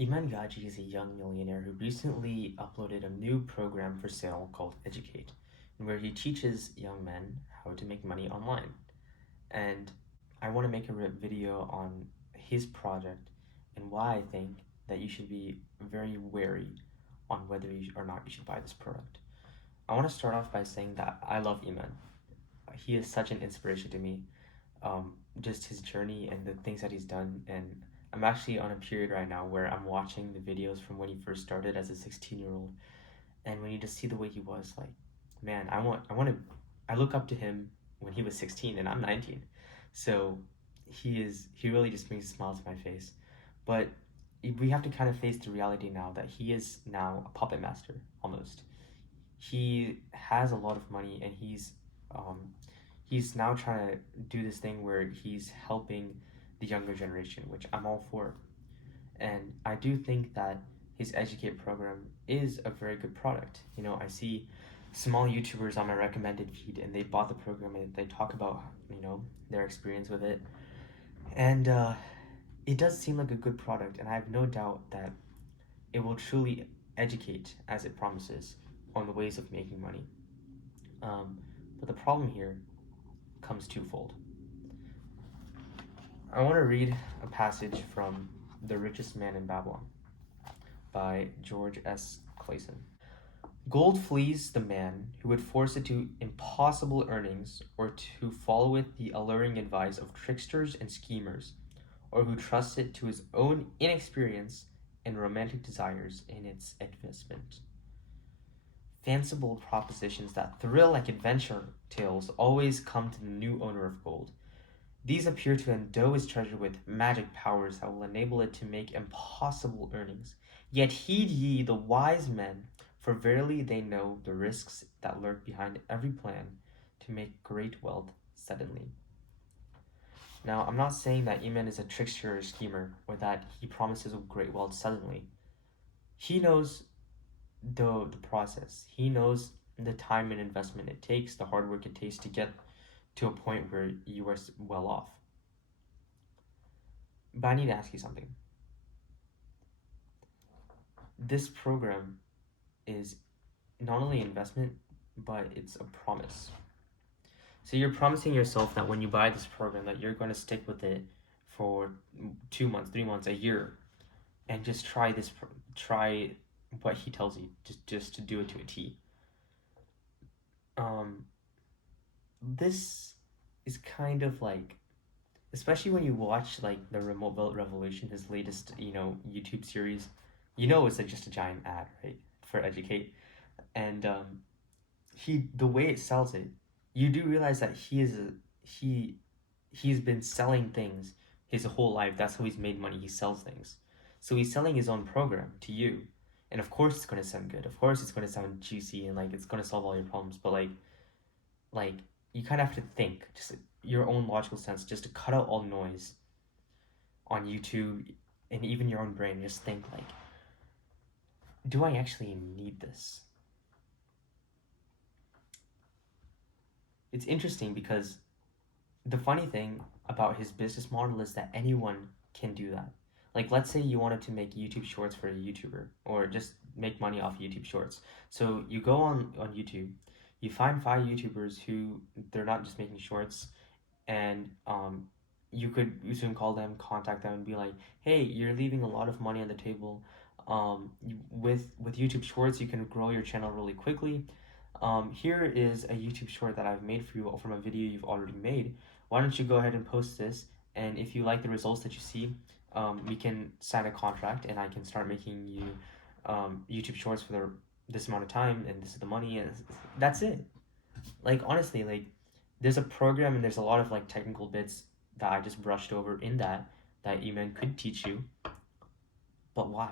Iman Gadzhi is a young millionaire who recently uploaded a new program for sale called Educate, where he teaches young men how to make money online. And I want to make a video on his project and why I think that you should be very wary on whether or not you should buy this product. I want to start off by saying that I love Iman. He is such an inspiration to me. Just his journey and the things that he's done. And I'm actually on a period right now where I'm watching the videos from when he first started as a 16-year-old, and when you just see the way he was, like, man, I look up to him when he was 16 and I'm 19. So he really just brings a smile to my face. But we have to kind of face the reality now that he is now a puppet master almost. He has a lot of money, and he's now trying to do this thing where he's helping the younger generation, which I'm all for. And I do think that his Educate program is a very good product. I see small YouTubers on my recommended feed, and they bought the program and they talk about, their experience with it. And it does seem like a good product, and I have no doubt that it will truly educate, as it promises, on the ways of making money. But the problem here comes twofold. I want to read a passage from The Richest Man in Babylon by George S. Clayson. Gold flees the man who would force it to impossible earnings, or to follow it the alluring advice of tricksters and schemers, or who trusts it to his own inexperience and romantic desires in its investment. Fanciful propositions that thrill like adventure tales always come to the new owner of gold. These appear to endow his treasure with magic powers that will enable it to make impossible earnings. Yet heed ye the wise men, for verily they know the risks that lurk behind every plan to make great wealth suddenly. Now, I'm not saying that Iman is a trickster or schemer, or that he promises great wealth suddenly. He knows the process. He knows the time and investment it takes, the hard work it takes to get to a point where you are well off. But I need to ask you something. This program is not only investment, but it's a promise. So you're promising yourself that when you buy this program that you're going to stick with it for 2 months, 3 months, a year, and just try what he tells you, just to do it to a T. This is kind of like, especially when you watch like the Remote Revolution, his latest YouTube series, it's like just a giant ad, right, for Educate, and the way it sells it, you do realize that he's been selling things his whole life. That's how he's made money. He sells things, so he's selling his own program to you, and of course it's going to sound good. Of course it's going to sound juicy, and like it's going to solve all your problems. But like you kind of have to think, just your own logical sense, just to cut out all noise on YouTube and even your own brain. Just think like, do I actually need this? It's interesting because the funny thing about his business model is that anyone can do that. Like, let's say you wanted to make YouTube shorts for a YouTuber, or just make money off YouTube shorts. So you go on YouTube, you find 5 YouTubers who they're not just making shorts, and you can call them, contact them, and be like, hey, you're leaving a lot of money on the table. With YouTube shorts, you can grow your channel really quickly. Here is a YouTube short that I've made for you from a video you've already made. Why don't you go ahead and post this, and if you like the results that you see, we can sign a contract, and I can start making you YouTube shorts for this amount of time, and this is the money, and that's it. Like, honestly, like, there's a program, and there's a lot of like technical bits that I just brushed over in that Iman could teach you. But why?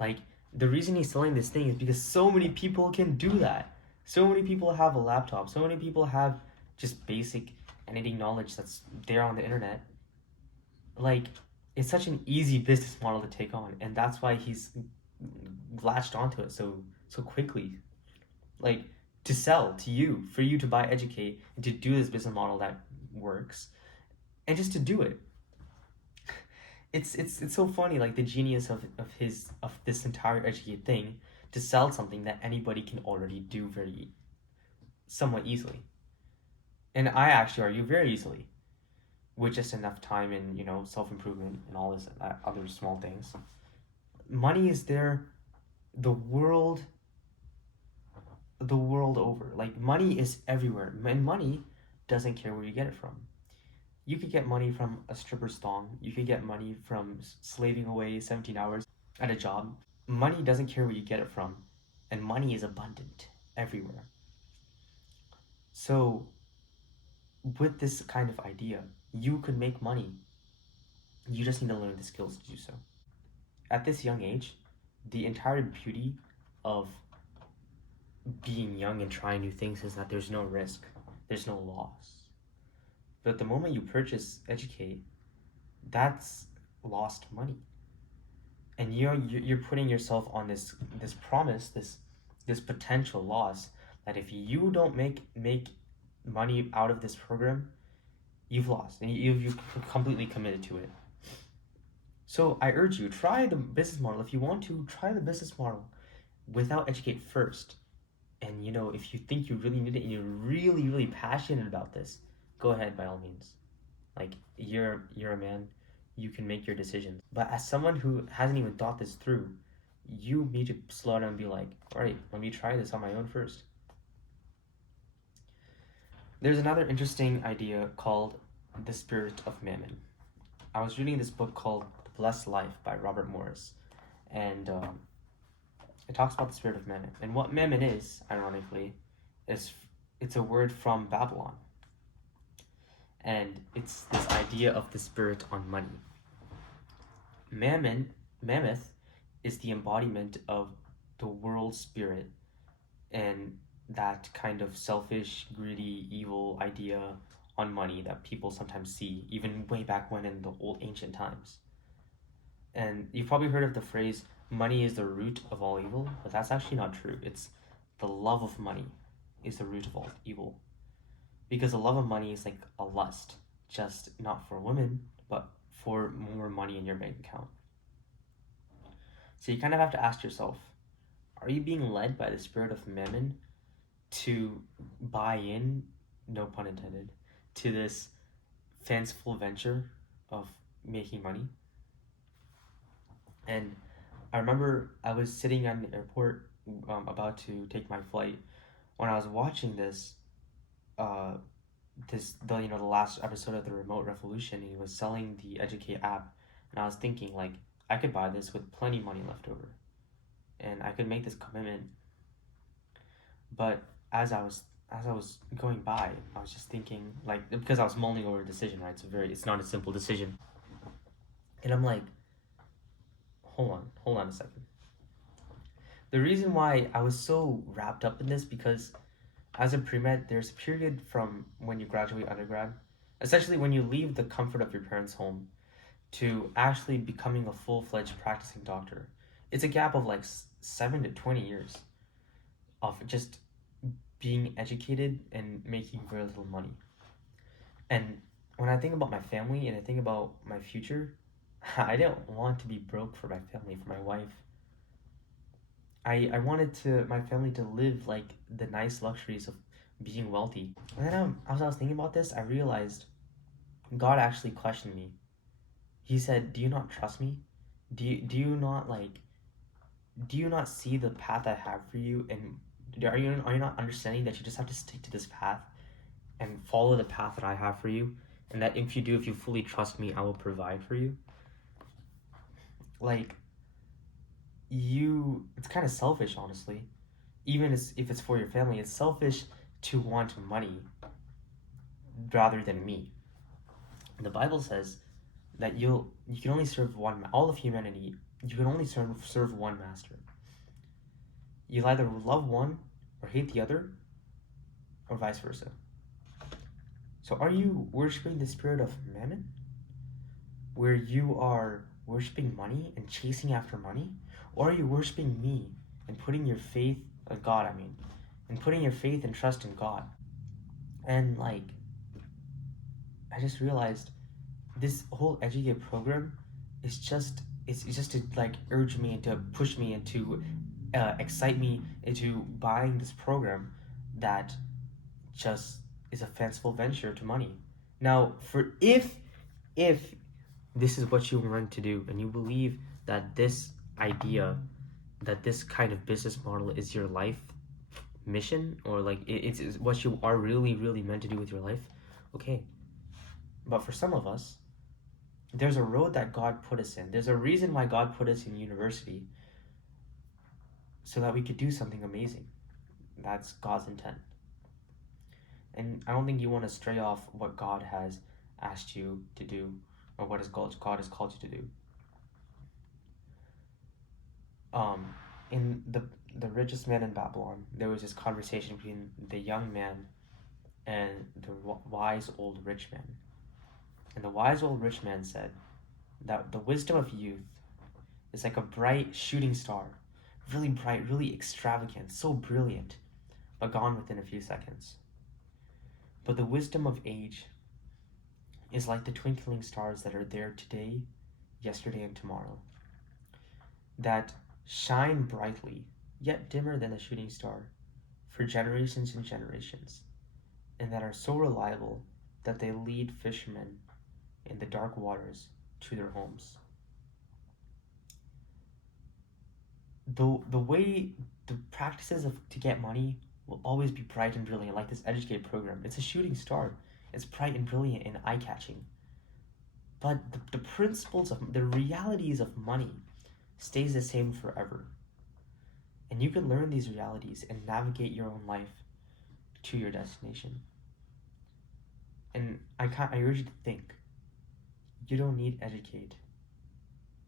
Like, the reason he's selling this thing is because so many people can do that. So many people have a laptop. So many people have just basic editing knowledge that's there on the internet. Like, it's such an easy business model to take on, and that's why he's latched onto it so quickly. Like, to sell to you, for you to buy Educate, and to do this business model that works, and just to do it. It's so funny, like the genius of this entire educate thing to sell something that anybody can already do very somewhat easily. And I actually argue very easily with just enough time and self improvement and all this other small things. Money is there, the world the world over. Like money is everywhere, and money doesn't care where you get it from. You could get money from a stripper's thong. You could get money from slaving away 17 hours at a job. Money doesn't care where you get it from, and money is abundant everywhere. So, with this kind of idea, you could make money. You just need to learn the skills to do so. At this young age, the entire beauty of being young and trying new things is that there's no risk, there's no loss. But the moment you purchase Educate, that's lost money, and you're putting yourself on this promise, this potential loss, that if you don't make money out of this program, you've lost, and you've completely committed to it. So I urge you, try the business model. If you want to, try the business model without Educate first. And if you think you really need it and you're really, really passionate about this, go ahead by all means. Like you're a man, you can make your decisions. But as someone who hasn't even thought this through, you need to slow down and be like, all right, let me try this on my own first. There's another interesting idea called the spirit of Mammon. I was reading this book called The Blessed Life by Robert Morris, and it talks about the spirit of Mammon. And what Mammon is, ironically, it's a word from Babylon. And it's this idea of the spirit on money. Mammoth, is the embodiment of the world spirit and that kind of selfish, greedy, evil idea on money that people sometimes see, even way back when in the old ancient times. And you've probably heard of the phrase, money is the root of all evil, but that's actually not true. It's the love of money is the root of all evil. Because the love of money is like a lust, just not for women, but for more money in your bank account. So you kind of have to ask yourself, are you being led by the spirit of Mammon to buy in, no pun intended, to this fanciful venture of making money? And I remember I was sitting at the airport about to take my flight when I was watching the last episode of the Remote Revolution. He was selling the Educate app, and I was thinking, like, I could buy this with plenty of money left over, and I could make this commitment. But as I was going by, I was just thinking, like, because I was mulling over a decision, right? It's not a simple decision, and I'm like, hold on a second. The reason why I was so wrapped up in this, because as a pre-med, there's a period from when you graduate undergrad, essentially when you leave the comfort of your parents' home, to actually becoming a full-fledged practicing doctor. It's a gap of like 7 to 20 years of just being educated and making very little money. And when I think about my family and I think about my future, I don't want to be broke for my family, for my wife. I wanted my family to live like the nice luxuries of being wealthy. And then as I was thinking about this, I realized God actually questioned me. He said, "Do you not trust me? Do you not see the path I have for you? And are you not understanding that you just have to stick to this path and follow the path that I have for you? And that if you fully trust me, I will provide for you." Like, it's kind of selfish, honestly. Even if it's for your family, it's selfish to want money rather than me. The Bible says that you can only serve all of humanity, you can only serve one master. You'll either love one or hate the other, or vice versa. So are you worshiping the spirit of Mammon, where you are worshiping money and chasing after money? Or are you worshiping me and putting your faith God, and putting your faith and trust in God? And I just realized this whole Educate program it's just to like urge me and to push me and to excite me into buying this program that just is a fanciful venture to money. Now, for if this is what you want to do and you believe that this idea, that this kind of business model is your life mission, or like it's what you are really meant to do with your life, okay. But for some of us, there's a road that God put us in. There's a reason why God put us in university, so that we could do something amazing. That's God's intent. And I don't think you want to stray off what God has asked you to do, or what God has called you to do. In the richest man in Babylon, there was this conversation between the young man and the wise old rich man. And the wise old rich man said that the wisdom of youth is like a bright shooting star, really bright, really extravagant, so brilliant, but gone within a few seconds. But the wisdom of age is like the twinkling stars that are there today, yesterday, and tomorrow, that shine brightly, yet dimmer than a shooting star, for generations and generations, and that are so reliable that they lead fishermen in the dark waters to their homes. The way the practices to get money will always be bright and brilliant, like this Educate program. It's a shooting star. It's bright and brilliant and eye-catching. But the principles of the realities of money stays the same forever. And you can learn these realities and navigate your own life to your destination. And I urge you to think, you don't need Educate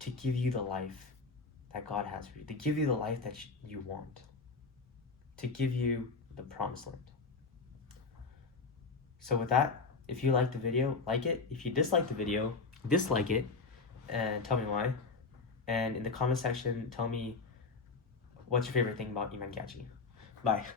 to give you the life that God has for you, to give you the life that you want, to give you the promised land. So with that, if you like the video, like it. If you dislike the video, dislike it, and tell me why. And in the comment section, tell me what's your favorite thing about Iman Gadzhi. Bye.